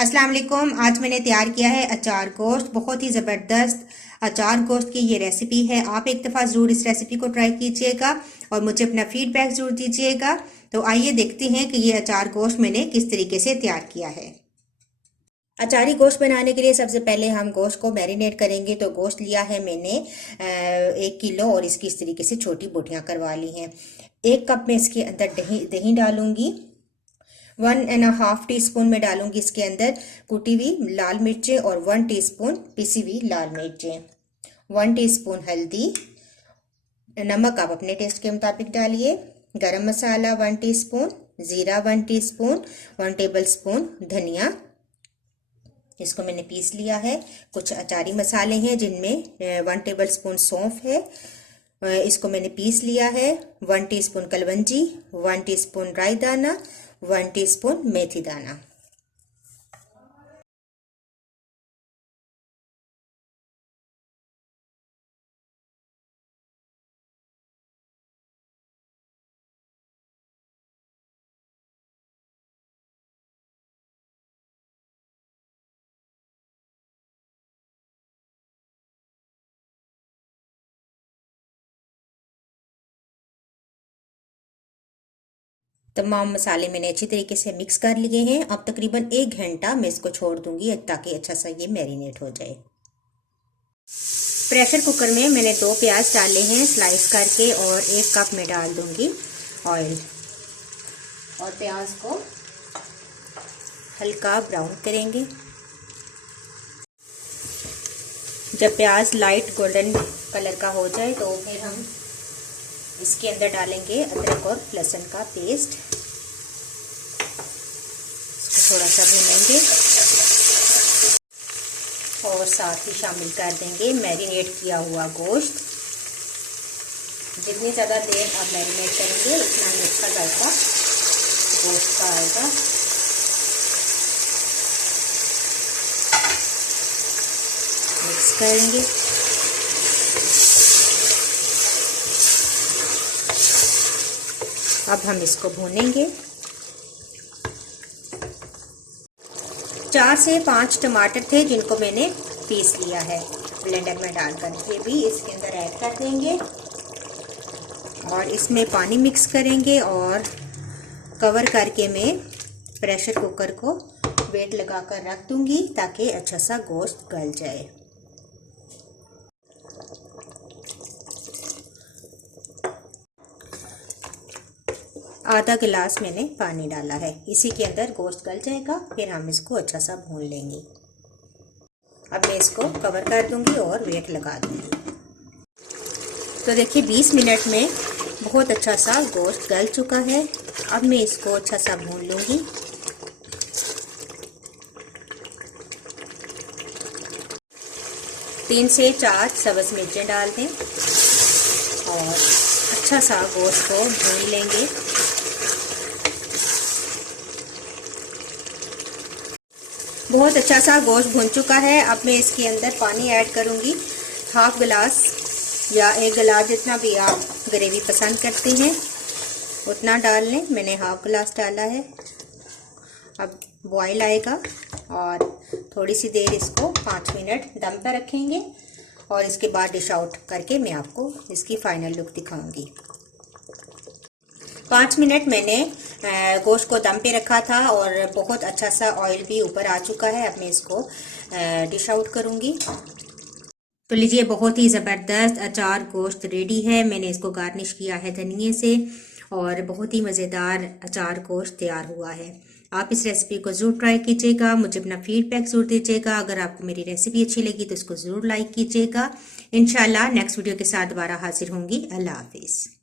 अस्सलाम वालेकुम। आज मैंने तैयार किया है अचार गोश्त। बहुत ही ज़बरदस्त अचार गोश्त की ये रेसिपी है। आप एक दफ़ा ज़रूर इस रेसिपी को ट्राई कीजिएगा और मुझे अपना फीडबैक ज़रूर दीजिएगा। तो आइए देखते हैं कि ये अचार गोश्त मैंने किस तरीके से तैयार किया है। अचारी गोश्त बनाने के लिए सबसे पहले हम गोश्त को मैरिनेट करेंगे। तो गोश्त लिया है मैंने 1 किलो और इसकी इस तरीके से छोटी बोटियाँ करवा ली हैं। 1 कप में इसके अंदर दही डालूंगी। 1.5 टीस्पून में डालूंगी इसके अंदर कुटी हुई लाल मिर्चें और 1 टीस्पून पिसी हुई लाल मिर्चें, 1 टीस्पून हल्दी, नमक आप अपने टेस्ट के मुताबिक डालिए, गरम मसाला 1 टीस्पून, जीरा 1 टीस्पून, 1 टेबल स्पून धनिया, इसको मैंने पीस लिया है। कुछ अचारी मसाले हैं जिनमें 1 टेबल स्पून सौंफ है, इसको मैंने पीस लिया है। 1 टीस्पून कलवंजी, 1 टीस्पून राई दाना, 1 टीस्पून मेथी दाना। तमाम मसाले मैंने अच्छी तरीके से मिक्स कर लिए हैं। अब तकरीबन 1 घंटा मैं इसको छोड़ दूंगी ताकि अच्छा सा ये मैरिनेट हो जाए। प्रेशर कुकर में मैंने 2 प्याज डाले हैं स्लाइस करके और 1 कप में डाल दूंगी ऑयल और प्याज को हल्का ब्राउन करेंगे। जब प्याज लाइट गोल्डन कलर का हो जाए तो फिर हम इसके अंदर डालेंगे अदरक और लहसुन का पेस्ट। इसको थोड़ा सा भूनेंगे और साथ ही शामिल कर देंगे मैरिनेट किया हुआ गोश्त। जितनी ज़्यादा देर आप मैरिनेट करेंगे उतना ही अच्छा जायका गोश्त का आएगा। मिक्स करेंगे। अब हम इसको भूनेंगे। 4 से 5 टमाटर थे जिनको मैंने पीस लिया है ब्लेंडर में डालकर, ये भी इसके अंदर ऐड कर देंगे और इसमें पानी मिक्स करेंगे और कवर करके मैं प्रेशर कुकर को वेट लगाकर रख दूंगी ताकि अच्छा सा गोश्त गल जाए। आधा गिलास मैंने पानी डाला है, इसी के अंदर गोश्त गल जाएगा, फिर हम इसको अच्छा सा भून लेंगे। अब मैं इसको कवर कर दूंगी और वेट लगा दूंगी। तो देखिए 20 मिनट में बहुत अच्छा सा गोश्त गल चुका है। अब मैं इसको अच्छा सा भून लूंगी। तीन से 4 सब्ज़ मिर्चें डाल दें और अच्छा सा गोश्त को भून लेंगे। बहुत अच्छा सा गोश्त भुन चुका है। अब मैं इसके अंदर पानी ऐड करूंगी, 1/2 गिलास या 1 गिलास जितना भी आप ग्रेवी पसंद करते हैं उतना डाल लें। मैंने 1/2 गिलास डाला है। अब बॉईल आएगा और थोड़ी सी देर इसको 5 मिनट दम पर रखेंगे और इसके बाद डिश आउट करके मैं आपको इसकी फाइनल लुक दिखाऊंगी। 5 मिनट मैंने गोश्त को दम पे रखा था और बहुत अच्छा सा ऑयल भी ऊपर आ चुका है। अब मैं इसको डिश आउट करूंगी। तो लीजिए बहुत ही ज़बरदस्त अचार गोश्त रेडी है। मैंने इसको गार्निश किया है धनिए से और बहुत ही मज़ेदार अचार गोश्त तैयार हुआ है। आप इस रेसिपी को ज़रूर ट्राई कीजिएगा, मुझे अपना फीडबैक ज़रूर दीजिएगा। अगर आपको मेरी रेसिपी अच्छी लगी तो इसको ज़रूर लाइक कीजिएगा। इंशाल्लाह नेक्स्ट वीडियो के साथ दोबारा हाजिर होंगी। अल्लाह हाफिज़।